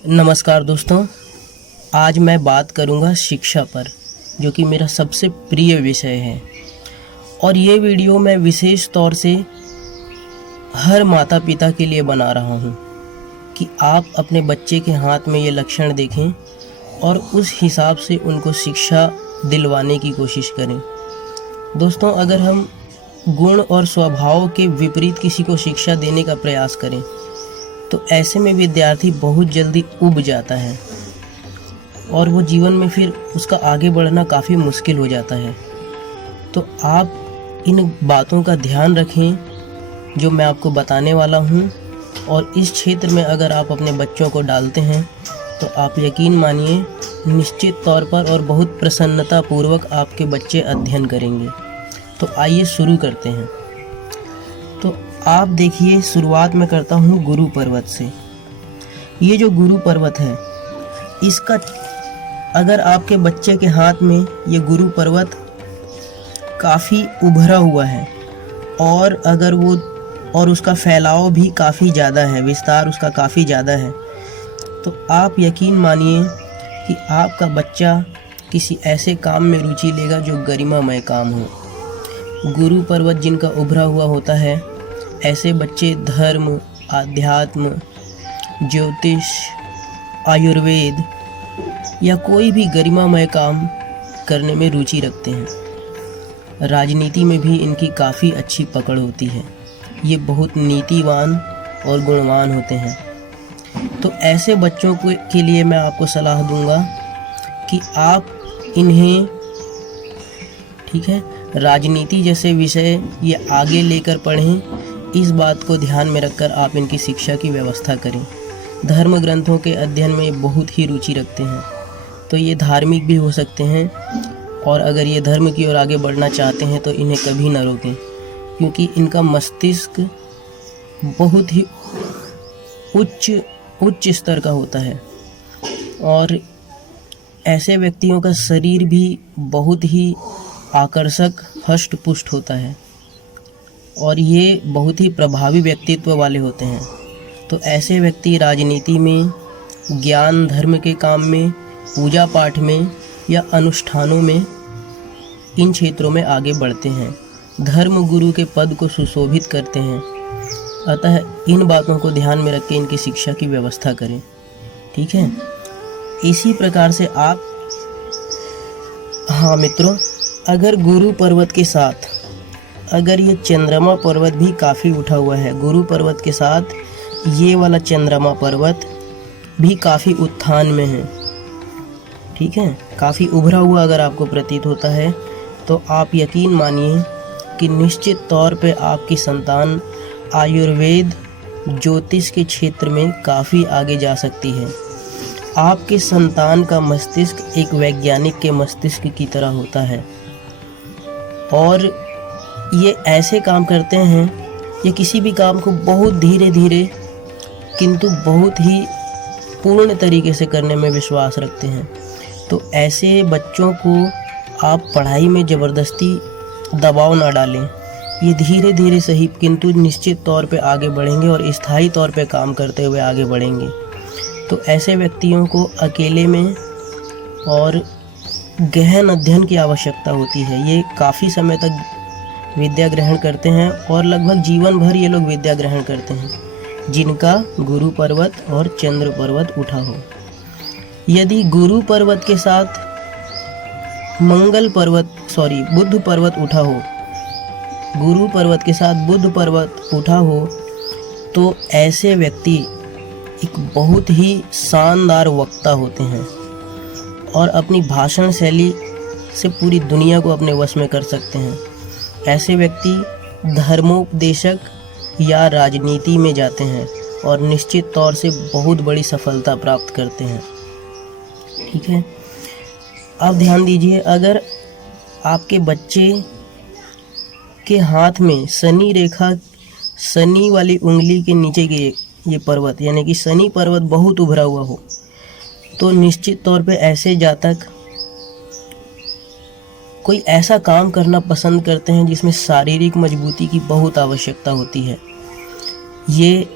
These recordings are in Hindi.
नमस्कार दोस्तों, आज मैं बात करूंगा शिक्षा पर, जो कि मेरा सबसे प्रिय विषय है। और ये वीडियो मैं विशेष तौर से हर माता पिता के लिए बना रहा हूँ कि आप अपने बच्चे के हाथ में ये लक्षण देखें और उस हिसाब से उनको शिक्षा दिलवाने की कोशिश करें। दोस्तों, अगर हम गुण और स्वभाव के विपरीत किसी को शिक्षा देने का प्रयास करें तो ऐसे में विद्यार्थी बहुत जल्दी उब जाता है और वो जीवन में फिर उसका आगे बढ़ना काफ़ी मुश्किल हो जाता है। तो आप इन बातों का ध्यान रखें जो मैं आपको बताने वाला हूँ, और इस क्षेत्र में अगर आप अपने बच्चों को डालते हैं तो आप यकीन मानिए निश्चित तौर पर और बहुत प्रसन्नता पूर्वक आपके बच्चे अध्ययन करेंगे। तो आइए शुरू करते हैं। तो आप देखिए, शुरुआत में करता हूँ गुरु पर्वत से। ये जो गुरु पर्वत है, इसका अगर आपके बच्चे के हाथ में ये गुरु पर्वत काफ़ी उभरा हुआ है और अगर वो और उसका फैलाव भी काफ़ी ज़्यादा है, विस्तार उसका काफ़ी ज़्यादा है, तो आप यकीन मानिए कि आपका बच्चा किसी ऐसे काम में रुचि लेगा जो गरिमामय काम हो। गुरु पर्वत जिनका उभरा हुआ होता है, ऐसे बच्चे धर्म, आध्यात्म, ज्योतिष, आयुर्वेद या कोई भी गरिमामय काम करने में रुचि रखते हैं। राजनीति में भी इनकी काफ़ी अच्छी पकड़ होती है। ये बहुत नीतिवान और गुणवान होते हैं। तो ऐसे बच्चों के लिए मैं आपको सलाह दूंगा कि आप इन्हें, ठीक है, राजनीति जैसे विषय ये आगे लेकर पढ़ें। इस बात को ध्यान में रखकर आप इनकी शिक्षा की व्यवस्था करें। धर्म ग्रंथों के अध्ययन में ये बहुत ही रुचि रखते हैं, तो ये धार्मिक भी हो सकते हैं। और अगर ये धर्म की ओर आगे बढ़ना चाहते हैं तो इन्हें कभी ना रोकें, क्योंकि इनका मस्तिष्क बहुत ही उच्च स्तर का होता है और ऐसे व्यक्तियों का शरीर भी बहुत ही आकर्षक, हष्ट पुष्ट होता है और ये बहुत ही प्रभावी व्यक्तित्व वाले होते हैं। तो ऐसे व्यक्ति राजनीति में, ज्ञान धर्म के काम में, पूजा पाठ में या अनुष्ठानों में, इन क्षेत्रों में आगे बढ़ते हैं। धर्म गुरु के पद को सुशोभित करते हैं। अतः इन बातों को ध्यान में रख के इनकी शिक्षा की व्यवस्था करें, ठीक है। इसी प्रकार से आप, हाँ मित्रों, अगर गुरु पर्वत के साथ अगर ये चंद्रमा पर्वत भी काफ़ी उठा हुआ है, गुरु पर्वत के साथ ये वाला चंद्रमा पर्वत भी काफ़ी उत्थान में है, ठीक है, काफ़ी उभरा हुआ अगर आपको प्रतीत होता है, तो आप यकीन मानिए कि निश्चित तौर पे आपकी संतान आयुर्वेद, ज्योतिष के क्षेत्र में काफ़ी आगे जा सकती है। आपके संतान का मस्तिष्क एक वैज्ञानिक के मस्तिष्क की तरह होता है और ये ऐसे काम करते हैं, ये किसी भी काम को बहुत धीरे धीरे किंतु बहुत ही पूर्ण तरीके से करने में विश्वास रखते हैं। तो ऐसे बच्चों को आप पढ़ाई में ज़बरदस्ती दबाव ना डालें। ये धीरे धीरे सही किंतु निश्चित तौर पे आगे बढ़ेंगे और स्थायी तौर पे काम करते हुए आगे बढ़ेंगे। तो ऐसे व्यक्तियों को अकेले में और गहन अध्ययन की आवश्यकता होती है। ये काफ़ी समय तक विद्या ग्रहण करते हैं और लगभग जीवन भर ये लोग विद्या ग्रहण करते हैं, जिनका गुरु पर्वत और चंद्र पर्वत उठा हो। यदि गुरु पर्वत के साथ बुध पर्वत उठा हो, गुरु पर्वत के साथ बुध पर्वत उठा हो, तो ऐसे व्यक्ति एक बहुत ही शानदार वक्ता होते हैं और अपनी भाषण शैली से पूरी दुनिया को अपने वश में कर सकते हैं। ऐसे व्यक्ति धर्मोपदेशक या राजनीति में जाते हैं और निश्चित तौर से बहुत बड़ी सफलता प्राप्त करते हैं, ठीक है। अब ध्यान दीजिए, अगर आपके बच्चे के हाथ में शनि रेखा, शनि वाली उंगली के नीचे के ये पर्वत यानी कि शनि पर्वत बहुत उभरा हुआ हो, तो निश्चित तौर पे ऐसे जातक कोई ऐसा काम करना पसंद करते हैं जिसमें शारीरिक मजबूती की बहुत आवश्यकता होती है। ये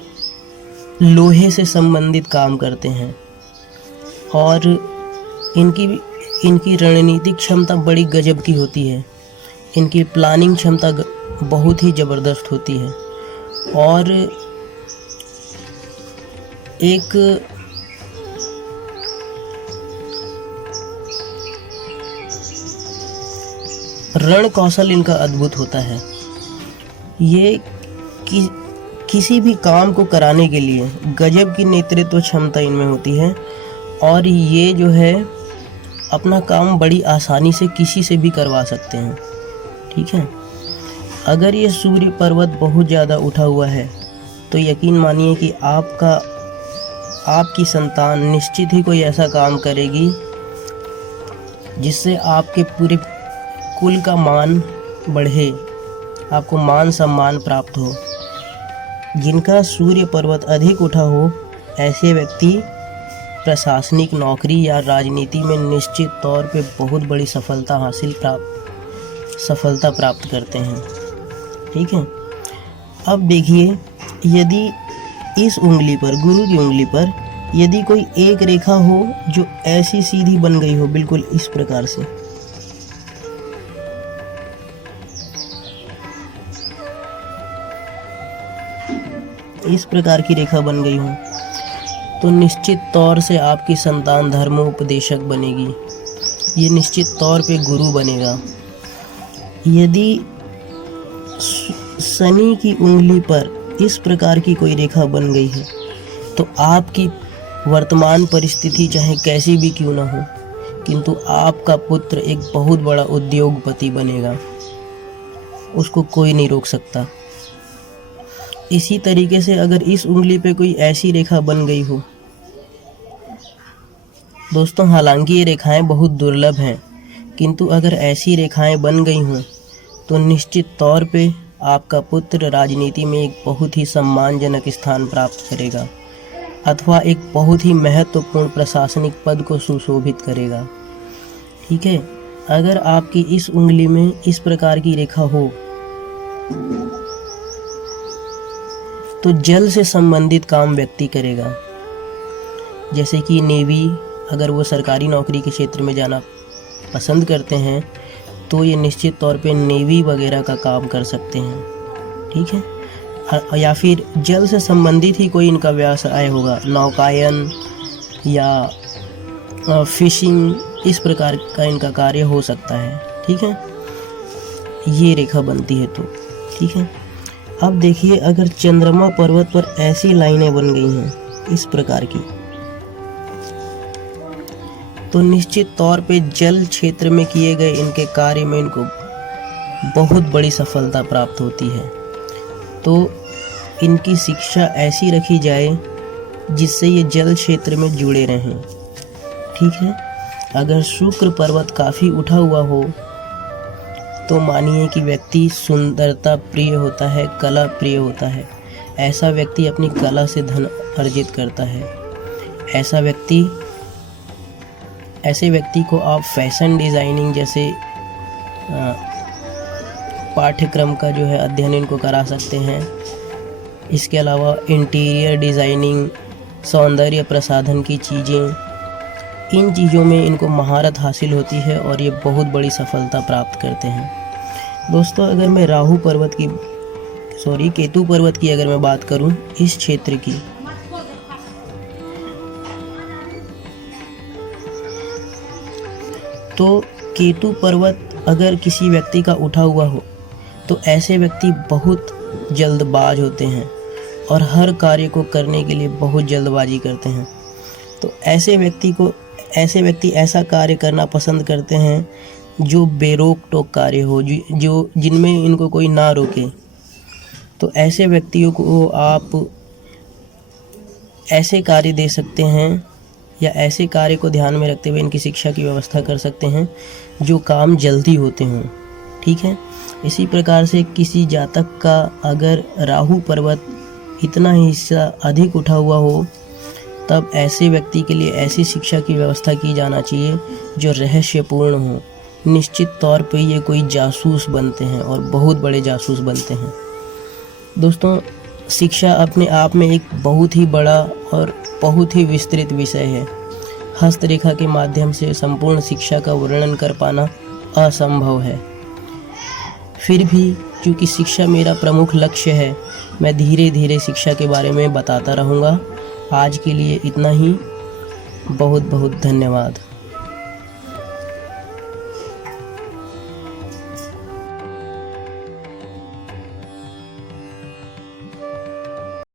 लोहे से संबंधित काम करते हैं, और इनकी रणनीतिक क्षमता बड़ी गजब की होती है। इनकी प्लानिंग क्षमता बहुत ही ज़बरदस्त होती है और एक रण कौशल इनका अद्भुत होता है। ये किसी भी काम को कराने के लिए गजब की नेतृत्व क्षमता इनमें होती है और ये जो है अपना काम बड़ी आसानी से किसी से भी करवा सकते हैं। ठीक है, अगर ये सूर्य पर्वत बहुत ज़्यादा उठा हुआ है तो यकीन मानिए कि आपकी संतान निश्चित ही कोई ऐसा काम करेगी जिससे आपके पूरे कुल का मान बढ़े, आपको मान सम्मान प्राप्त हो। जिनका सूर्य पर्वत अधिक उठा हो ऐसे व्यक्ति प्रशासनिक नौकरी या राजनीति में निश्चित तौर पे बहुत बड़ी सफलता प्राप्त करते हैं। ठीक है, अब देखिए, यदि इस उंगली पर, गुरु की उंगली पर यदि कोई एक रेखा हो जो ऐसी सीधी बन गई हो, बिल्कुल इस प्रकार से, इस प्रकार की रेखा बन गई हो तो निश्चित तौर से आपकी संतान धर्मोपदेशक बनेगी। ये निश्चित तौर पे गुरु बनेगा। यदि शनि की उंगली पर इस प्रकार की कोई रेखा बन गई है तो आपकी वर्तमान परिस्थिति चाहे कैसी भी क्यों ना हो, किंतु आपका पुत्र एक बहुत बड़ा उद्योगपति बनेगा, उसको कोई नहीं रोक सकता। इसी तरीके से अगर इस उंगली पे कोई ऐसी रेखा बन गई हो, दोस्तों हालांकि ये रेखाएं बहुत दुर्लभ हैं, किंतु अगर ऐसी रेखाएं बन गई हों तो निश्चित तौर पे आपका पुत्र राजनीति में एक बहुत ही सम्मानजनक स्थान प्राप्त करेगा अथवा एक बहुत ही महत्वपूर्ण प्रशासनिक पद को सुशोभित करेगा। ठीक है, अगर आपकी इस उंगली में इस प्रकार की रेखा हो तो जल से संबंधित काम व्यक्ति करेगा, जैसे कि नेवी, अगर वो सरकारी नौकरी के क्षेत्र में जाना पसंद करते हैं तो ये निश्चित तौर पे नेवी वगैरह का काम कर सकते हैं। ठीक है, या फिर जल से संबंधित ही कोई इनका व्यवसाय होगा, नौकायन या फिशिंग, इस प्रकार का इनका कार्य हो सकता है। ठीक है, ये रेखा बनती है तो ठीक है। अब देखिए, अगर चंद्रमा पर्वत पर ऐसी लाइनें बन गई हैं इस प्रकार की तो निश्चित तौर पे जल क्षेत्र में किए गए इनके कार्य में इनको बहुत बड़ी सफलता प्राप्त होती है। तो इनकी शिक्षा ऐसी रखी जाए जिससे ये जल क्षेत्र में जुड़े रहें। ठीक है, अगर शुक्र पर्वत काफ़ी उठा हुआ हो तो मानिए कि व्यक्ति सुंदरता प्रिय होता है, कला प्रिय होता है। ऐसा व्यक्ति अपनी कला से धन अर्जित करता है। ऐसे व्यक्ति को आप फैशन डिज़ाइनिंग जैसे पाठ्यक्रम का जो है अध्ययन इनको करा सकते हैं। इसके अलावा इंटीरियर डिज़ाइनिंग, सौंदर्य प्रसाधन की चीज़ें, इन चीज़ों में इनको महारत हासिल होती है और ये बहुत बड़ी सफलता प्राप्त करते हैं। दोस्तों, अगर मैं केतु पर्वत की अगर मैं बात करूं इस क्षेत्र की, तो केतु पर्वत अगर किसी व्यक्ति का उठा हुआ हो तो ऐसे व्यक्ति बहुत जल्दबाज होते हैं और हर कार्य को करने के लिए बहुत जल्दबाजी करते हैं। तो ऐसे व्यक्ति ऐसा कार्य करना पसंद करते हैं जो बेरोक टोक कार्य हो, जो जिनमें इनको कोई ना रोके। तो ऐसे व्यक्तियों को आप ऐसे कार्य दे सकते हैं या ऐसे कार्य को ध्यान में रखते हुए इनकी शिक्षा की व्यवस्था कर सकते हैं जो काम जल्दी होते हों। ठीक है, इसी प्रकार से किसी जातक का अगर राहु पर्वत इतना हिस्सा अधिक उठा हुआ हो तब ऐसे व्यक्ति के लिए ऐसी शिक्षा की व्यवस्था की जाना चाहिए जो रहस्यपूर्ण हो। निश्चित तौर पे ये कोई जासूस बनते हैं और बहुत बड़े जासूस बनते हैं। दोस्तों, शिक्षा अपने आप में एक बहुत ही बड़ा और बहुत ही विस्तृत विषय है। हस्तरेखा के माध्यम से संपूर्ण शिक्षा का वर्णन कर पाना असंभव है। फिर भी क्योंकि शिक्षा मेरा प्रमुख लक्ष्य है, मैं धीरे धीरे शिक्षा के बारे में बताता रहूँगा। आज के लिए इतना ही। बहुत बहुत धन्यवाद।